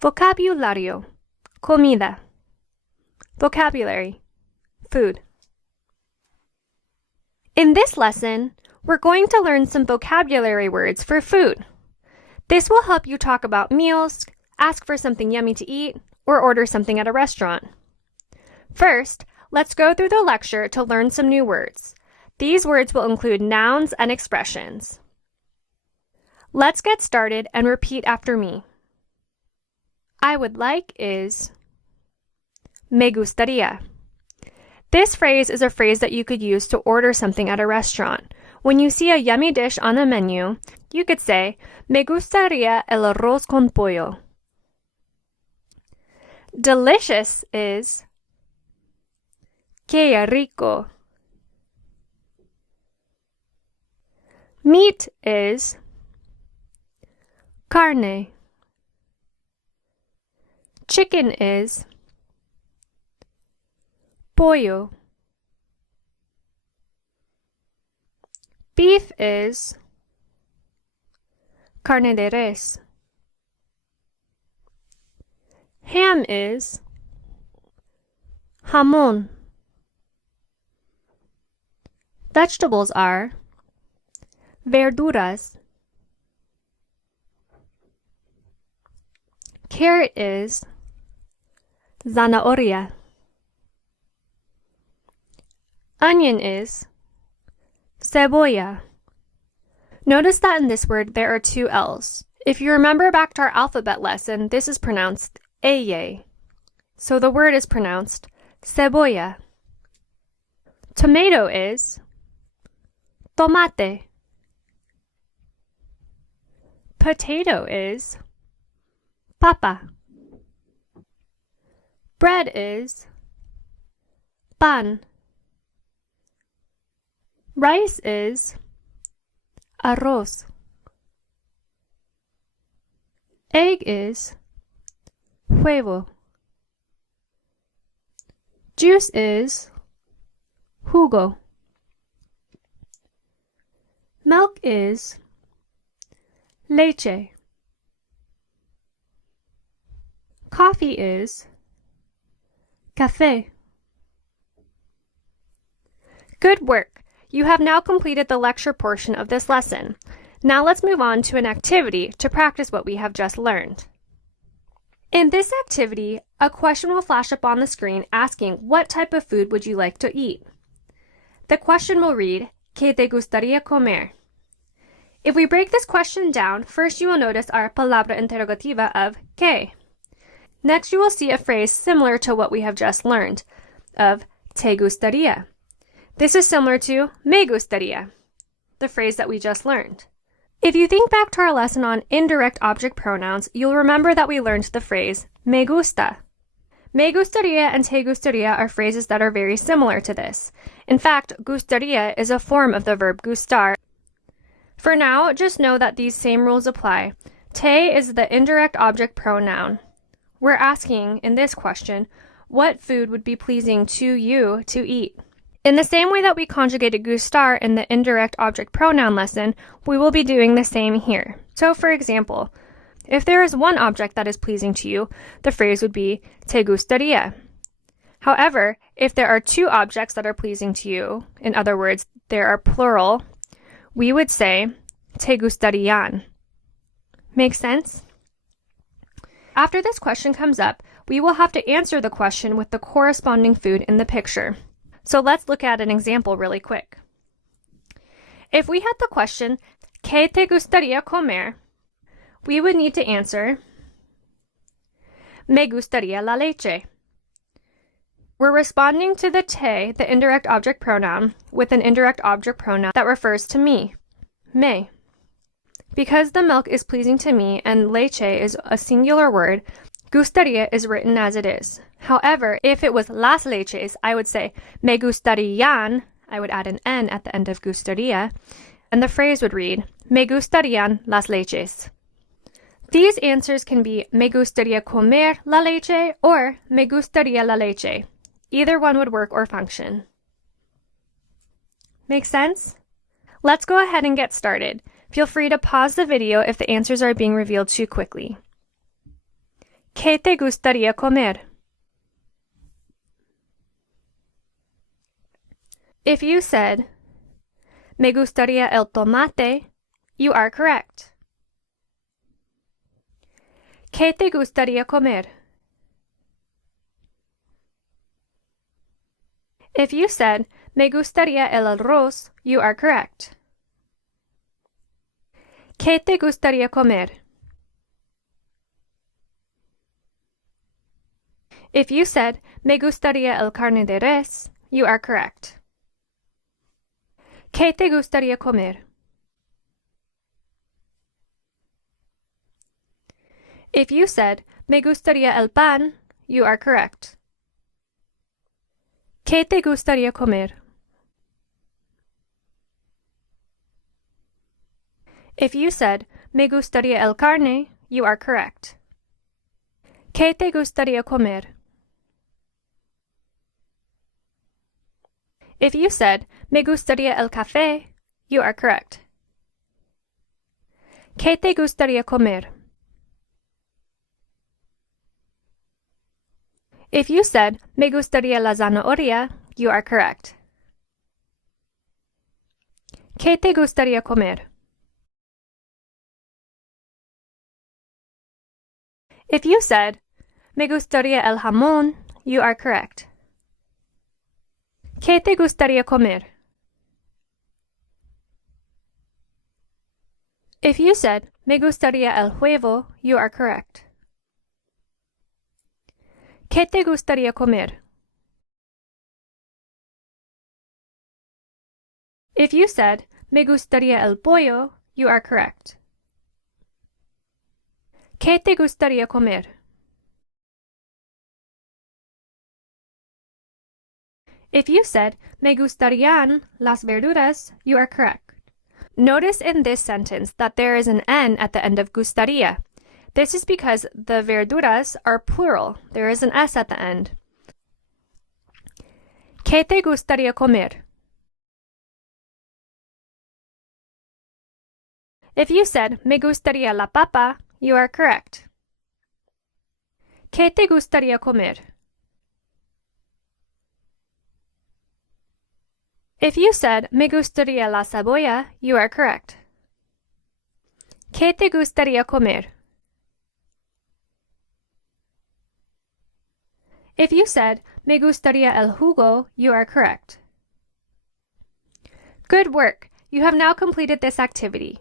Vocabulario Comida. Vocabulary, food. In this lesson, we're going to learn some vocabulary words for food. This will help you talk about meals, ask for something yummy to eat, or order something at a restaurant. First, let's go through the lecture to learn some new words. These words will include nouns and expressions. Let's get started and repeat after me. I would like is me gustaría. This phrase is a phrase that you could use to order something at a restaurant. When you see a yummy dish on the menu, you could say, me gustaría el arroz con pollo. Delicious is que rico. Meat is carne. Chicken is pollo. Beef is carne de res. Ham is jamón. Vegetables are verduras. Carrot is zanahoria. Onion is cebolla. Notice that in this word there are two L's. If you remember back to our alphabet lesson, this is pronounced eye. So the word is pronounced cebolla. Tomato is tomate. Potato is papa. Bread is pan. Rice is arroz. Egg is huevo. Juice is jugo. Milk is leche. Coffee is café. Good work! You have now completed the lecture portion of this lesson. Now let's move on to an activity to practice what we have just learned. In this activity, a question will flash up on the screen asking what type of food would you like to eat. The question will read, ¿Qué te gustaría comer? If we break this question down, first you will notice our palabra interrogativa of ¿qué? Next you will see a phrase similar to what we have just learned, of te gustaría. This is similar to me gustaría, the phrase that we just learned. If you think back to our lesson on indirect object pronouns, you'll remember that we learned the phrase me gusta. Me gustaría and te gustaría are phrases that are very similar to this. In fact, gustaría is a form of the verb gustar. For now, just know that these same rules apply. Te is the indirect object pronoun. We're asking, in this question, what food would be pleasing to you to eat? In the same way that we conjugated gustar in the indirect object pronoun lesson, we will be doing the same here. So, for example, if there is one object that is pleasing to you, the phrase would be te gustaría. However, if there are two objects that are pleasing to you, in other words, there are plural, we would say te gustarían. Make sense? After this question comes up, we will have to answer the question with the corresponding food in the picture. So let's look at an example really quick. If we had the question, ¿Qué te gustaría comer? We would need to answer, me gustaría la leche. We're responding to the te, the indirect object pronoun, with an indirect object pronoun that refers to me, me. Because the milk is pleasing to me and leche is a singular word, gustaría is written as it is. However, if it was las leches, I would say me gustarían, I would add an N at the end of gustaría, and the phrase would read, me gustarían las leches. These answers can be me gustaría comer la leche or me gustaría la leche. Either one would work or function. Make sense? Let's go ahead and get started. Feel free to pause the video if the answers are being revealed too quickly. ¿Qué te gustaría comer? If you said, me gustaría el tomate, you are correct. ¿Qué te gustaría comer? If you said, me gustaría el arroz, you are correct. ¿Qué te gustaría comer? If you said, me gustaría el carne de res, you are correct. ¿Qué te gustaría comer? If you said, me gustaría el pan, you are correct. ¿Qué te gustaría comer? If you said, me gustaría el carne, you are correct. ¿Qué te gustaría comer? If you said, me gustaría el café, you are correct. ¿Qué te gustaría comer? If you said, me gustaría la zanahoria, you are correct. ¿Qué te gustaría comer? If you said, me gustaría el jamón, you are correct. ¿Qué te gustaría comer? If you said, me gustaría el huevo, you are correct. ¿Qué te gustaría comer? If you said, me gustaría el pollo, you are correct. ¿Qué te gustaría comer? If you said, me gustarían las verduras, you are correct. Notice in this sentence that there is an N at the end of gustaría. This is because the verduras are plural. There is an S at the end. ¿Qué te gustaría comer? If you said, me gustaría la papa, you are correct. ¿Qué te gustaría comer? If you said, me gustaría la cebolla, you are correct. ¿Qué te gustaría comer? If you said, me gustaría el jugo, you are correct. Good work! You have now completed this activity.